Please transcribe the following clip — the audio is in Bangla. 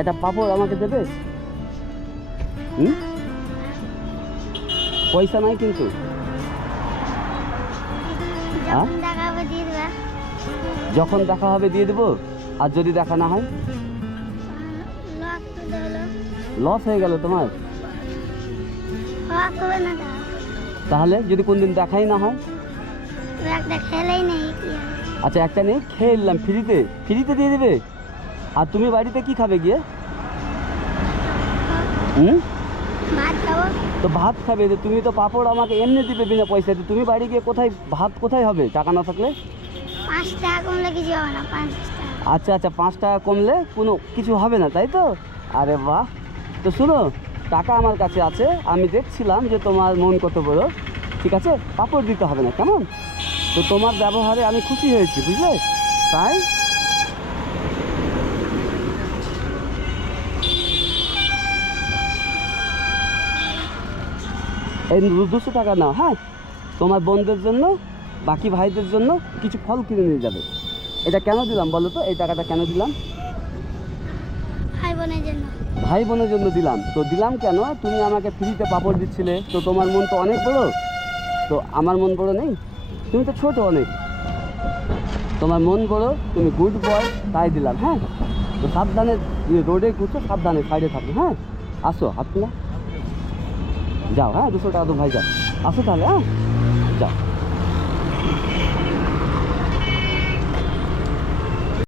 একটা পাপড় আমাকে দেবে? হুম, পয়সা নাই কিন্তু। হ্যাঁ, যখন দেখা হবে দিয়ে দেবো। আর যদি দেখা না হয়? লস হয়ে গেল তোমার। তাহলে যদি কোনদিন দেখাই না হয়? আচ্ছা, একটা নেই, খেয়ে নিলাম ফ্রিতে, ফ্রিতে দিয়ে দেবে। আর তুমি বাড়িতে কি খাবে গিয়ে? হুম, তো ভাত খাবে। তো তুমি তো পাপড় আমাকে এমনি দিবে বিনা পয়সাতে, তুমি বাড়ি গিয়ে কোথায় ভাত কোথায় হবে টাকা না থাকলে? 5 টাকা কমলে কিছু হবে না, 5 টাকা। আচ্ছা আচ্ছা, 5 টাকা কমলে কোনো কিছু হবে না, তাই তো? আরে বাহ। তো শুনো, টাকা আমার কাছে আছে, আমি দেখছিলাম যে তোমার মন কত বড়। ঠিক আছে, পাপড় দিতে হবে না, কেমন? তো তোমার ব্যবহারে আমি খুশি হয়েছি, বুঝলে? তাই এই 200 টাকা নাও। হ্যাঁ, তোমার বোনদের জন্য, বাকি ভাইদের জন্য কিছু ফল কিনে নিয়ে যাবে। এটা কেন দিলাম বলো তো? এই টাকাটা কেন দিলাম? ভাই বোনের জন্য। ভাই বোনের জন্য দিলাম। তো দিলাম কেন? তুমি আমাকে ফ্রিতে পাপড় দিচ্ছিলে, তো তোমার মন তো অনেক বড়। তো আমার মন বড় নেই? তুমি তো ছোট অনেক। তোমার মন বড়, তুমি গুড বয়, তাই দিলাম। হ্যাঁ, তো সাবধানে রোডে ঘুরছো, সাবধানে সাইডে থাকো। হ্যাঁ, আসো, হাত না যাও। হ্যাঁ, 200 টাকা তো ভাই, যাও, আসো তাহলে। হ্যাঁ, যাও।